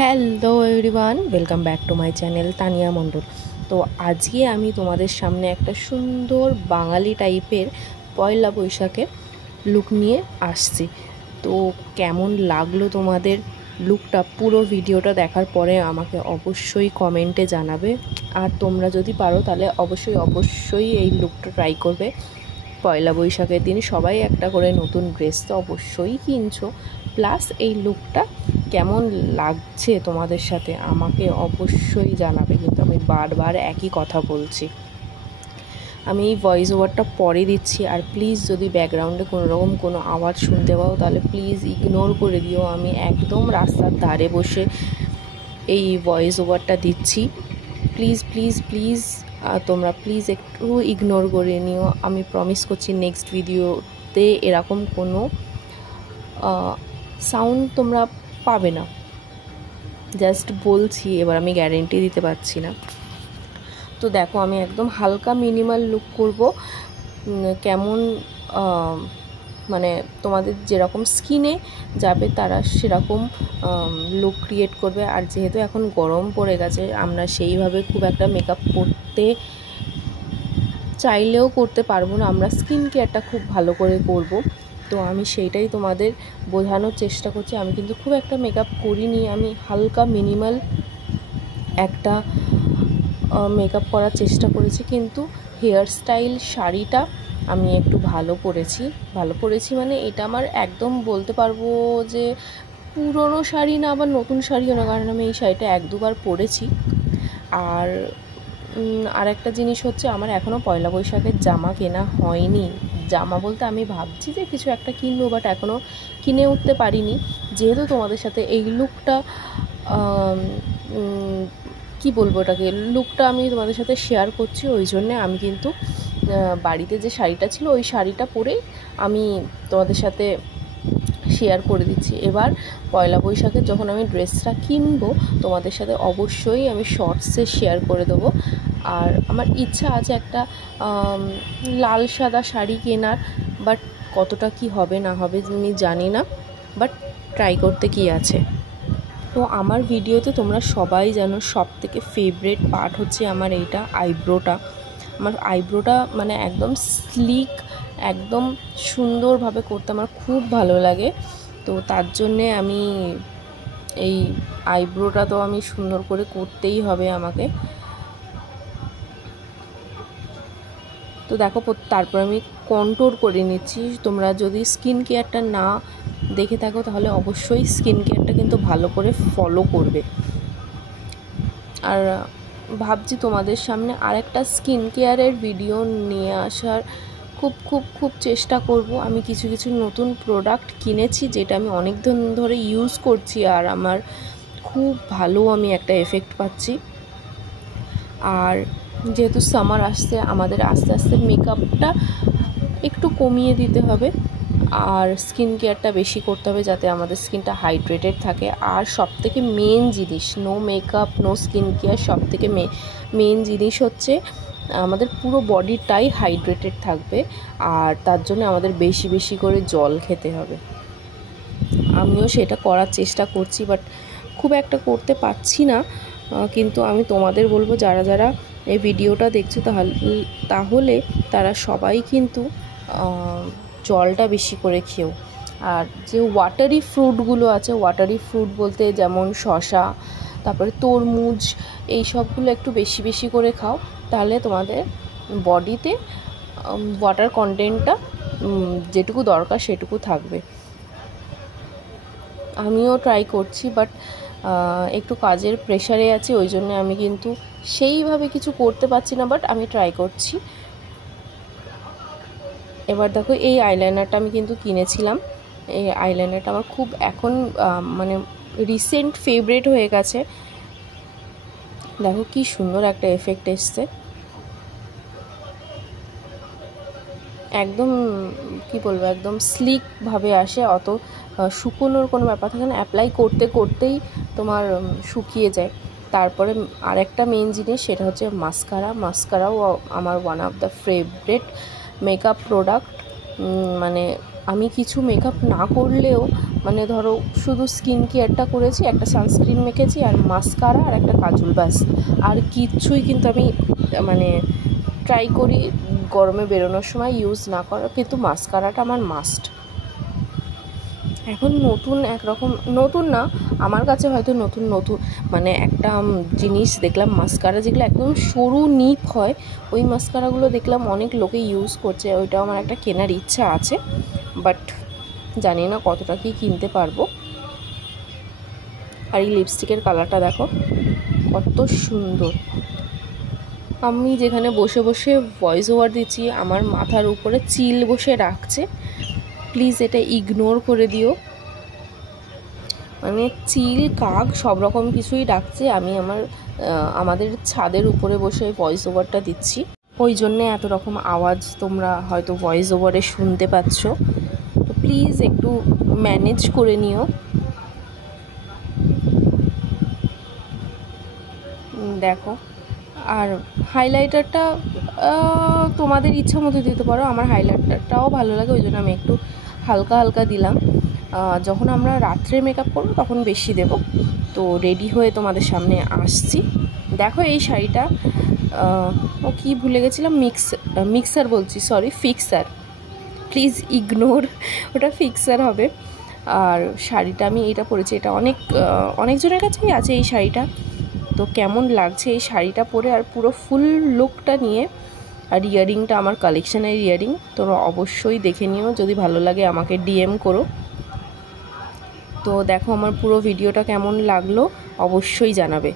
Hello everyone, welcome back to my channel Taniya Mondal. তো আজকে আমি তোমাদের সামনে একটা সুন্দর বাঙালি টাইপের পয়লা বৈশাখের লুক নিয়ে আসছি। তো কেমন লাগলো তোমাদের লুকটা, পুরো ভিডিওটা দেখার পরে আমাকে অবশ্যই কমেন্টে জানাবে। আর তোমরা যদি পারো তাহলে অবশ্যই এই লুকটা ট্রাই করবে। পয়লা বৈশাখের দিন সবাই একটা করে নতুন ড্রেস তো অবশ্যই কিনছো, প্লাস এই লুকটা কেমন লাগছে তোমাদের সাথে আমাকে অবশ্যই জানাবে। কিন্তু আমি বারবার একই কথা বলছি, আমি এই ভয়েস ওভারটা পরে দিচ্ছি। আর প্লিজ যদি ব্যাকগ্রাউন্ডে কোনো আওয়াজ শুনতে পাও তাহলে প্লিজ ইগনোর করে দিও। আমি একদম রাস্তার ধারে বসে এই ভয়েস ওভারটা দিচ্ছি। প্লিজ প্লিজ প্লিজ তোমরা প্লিজ একটু ইগনোর করে নিও। আমি প্রমিস করছি নেক্সট ভিডিওতে এরকম কোনো সাউন্ড তোমরা পাবে না, জাস্ট বলছি। এবার আমি গ্যারেন্টি দিতে পারছি না। তো দেখো, আমি একদম হালকা মিনিমাল লুক করব। কেমন মানে তোমাদের যেরকম স্কিনে যাবে তারা সেরকম লুক ক্রিয়েট করবে। আর যেহেতু এখন গরম পড়ে গেছে, আমরা সেইভাবে খুব একটা মেকআপ করতে চাইলেও করতে পারবো না, আমরা স্কিন কেয়ারটা খুব ভালো করে করব। তো আমি সেইটাই তোমাদের বোঝানোর চেষ্টা করছি। আমি কিন্তু খুব একটা মেকআপ করিনি, আমি হালকা মিনিমাল একটা মেকআপ করার চেষ্টা করেছি। কিন্তু হেয়ার স্টাইল, শাড়িটা আমি একটু ভালো পরেছি মানে এটা আমার একদম বলতে পারবো যে পুরনো শাড়ি না, আবার নতুন শাড়িও না, কারণ আমি এই শাড়িটা এক দুবার পরেছি। আর একটা জিনিস হচ্ছে, আমার এখনও পয়লা বৈশাখের জামা কেনা হয়নি। জামা বলতে আমি ভাবছি যে কিছু একটা কিনবো, বাট এখনও কিনে উঠতে পারিনি। যেহেতু তোমাদের সাথে এই লুকটা কি বলবো, এটাকে লুকটা আমি তোমাদের সাথে শেয়ার করছি, ওই জন্যে আমি কিন্তু বাড়িতে যে শাড়িটা ছিল ওই শাড়িটা পরেই আমি তোমাদের সাথে শেয়ার করে দিচ্ছি। এবার পয়লা বৈশাখে যখন আমি ড্রেসটা কিনবো তোমাদের সাথে অবশ্যই আমি শর্টসে শেয়ার করে দেবো। আর আমার ইচ্ছা আছে একটা লাল সাদা শাড়ি কেনার, বাট কতটা কি হবে না হবে আমি জানি না, বাট ট্রাই করতে কি আছে। তো আমার ভিডিওতে তোমরা সবাই জানো সবথেকে ফেভারিট পার্ট হচ্ছে আমার এইটা আইব্রোটা। আমার আইব্রোটা মানে একদম স্লিক, একদম সুন্দরভাবে করতে আমার খুব ভালো লাগে। তো তার জন্যে আমি এই আইব্রোটা তো আমি সুন্দর করে করতেই হবে আমাকে। তো দেখো, তারপর আমি কন্ট্রোল করে নিচ্ছি। তোমরা যদি স্কিন কেয়ারটা না দেখে থাকো তাহলে অবশ্যই স্কিন কেয়ারটা কিন্তু ভালো করে ফলো করবে। আর ভাবছি তোমাদের সামনে আরেকটা স্কিন কেয়ারের ভিডিও নিয়ে আসার খুব চেষ্টা করব। আমি কিছু নতুন প্রোডাক্ট কিনেছি যেটা আমি অনেক দিন ধরে ইউজ করছি, আর আমার খুব ভালো আমি একটা এফেক্ট পাচ্ছি। আর যেহেতু সামার আসছে, আমাদের আস্তে আস্তে মেকআপটা একটু কমিয়ে দিতে হবে আর স্কিন কেয়ারটা বেশি করতে হবে, যাতে আমাদের স্কিনটা হাইড্রেটেড থাকে। আর সবথেকে মেন জিনিস, no makeup no skin care, সবথেকে মেন জিনিস হচ্ছে আমাদের পুরো বডিটাই হাইড্রেটেড থাকবে। আর তার জন্য আমাদের বেশি করে জল খেতে হবে। আমিও সেটা করার চেষ্টা করছি, বাট খুব একটা করতে পারছি না। কিন্তু আমি তোমাদের বলবো, যারা এই ভিডিওটা দেখছো তাহলে তারা সবাই কিন্তু জলটা বেশি করে খেও। আর যে ওয়াটারি ফ্রুটগুলো আছে, ওয়াটারি ফ্রুট বলতে যেমন শসা, তারপরে তরমুজ, এই সবগুলো একটু বেশি করে খাও, তাহলে তোমাদের বডিতে ওয়াটার কন্টেন্টটা যেটুকু দরকার সেটুকু থাকবে। আমিও ট্রাই করছি, বাট একটু কাজের প্রেশারে আছি, ওই জন্য আমি কিন্তু সেইভাবে কিছু করতে পারছি না, বাট আমি ট্রাই করছি। এবার দেখো, এই আইলাইনারটা আমি কিন্তু কিনেছিলাম। এই আইলাইনারটা আমার খুব এখন মানে রিসেন্ট ফেভারিট হয়ে গেছে। দেখো কি সুন্দর একটা এফেক্ট এসছে, একদম কি বলবো, একদম স্লিকভাবে আসে, অত শুকোনোর কোনো ব্যাপার থাকে না। অ্যাপ্লাই করতেই তোমার শুকিয়ে যায়। তারপরে আরেকটা মেন জিনিস, সেটা হচ্ছে মাস্কারাও আমার one of the favourite makeup product. মানে আমি কিছু মেকআপ না করলেও মানে ধরো শুধু স্কিন কেয়ারটা করেছি, একটা সানস্ক্রিন মেখেছি আর মাস্কারা আর একটা কাজল, ব্যাস। আর কিচ্ছুই কিন্তু আমি মানে ট্রাই করি গরমে বেরোনোর সময় ইউজ না করার, কিন্তু মাস্কারাটা আমার মাস্ট। এখন নতুন একরকম, নতুন না আমার কাছে হয়তো নতুন মানে একটা জিনিস দেখলাম, মাস্কারা যেগুলো একদম সরু নিপ হয়, ওই মাস্কারাগুলো দেখলাম অনেক লোকে ইউজ করছে। ওইটাও আমার একটা কেনার ইচ্ছা আছে, বাট জানি না কতটা কি কিনতে পারবো। আর এই লিপস্টিকের কালারটা দেখো কত সুন্দর। আমি যেখানে বসে বসে ভয়েস ওভার দিচ্ছি, আমার মাথার উপরে চিল বসে রাখছে, প্লিজ এটা ইগনোর করে দিও। মানে চিল, কাক সব রকম কিছুই ডাকছে। আমি আমাদের ছাদের উপরে বসে ভয়েস ওভারটা দিচ্ছি, ওই জন্যে এত রকম আওয়াজ তোমরা হয়তো ভয়েস ওভারে শুনতে পাচ্ছ। তো প্লিজ একটু ম্যানেজ করে নিও। দেখো, আর হাইলাইটারটা তোমাদের ইচ্ছা মতো দিতে পারো, আমার হাইলাইটারটাও ভালো লাগে, ওই জন্য আমি একটু হালকা হালকা দিলাম। যখন আমরা রাত্রে মেকআপ করবো তখন বেশি দেব। তো রেডি হয়ে তোমাদের সামনে আসছি। দেখো এই শাড়িটা কি ভুলে গেছিলাম, মিক্সার বলছি, সরি, ফিক্সার, প্লিজ ইগনোর, ওটা ফিক্সার হবে। আর শাড়িটা আমি এটা পরেছি, এটা অনেকজনের কাছেই আছে এই শাড়িটা। তো কেমন লাগছে এই শাড়িটা পরে আর পুরো ফুল লুকটা নিয়ে। আর ইয়ারিংটা আমার কালেকশানের ইয়ারিং, তোমরা অবশ্যই দেখে নিও, যদি ভালো লাগে আমাকে ডিএম করো। তো দেখো আমার পুরো ভিডিওটা কেমন লাগলো অবশ্যই জানাবে।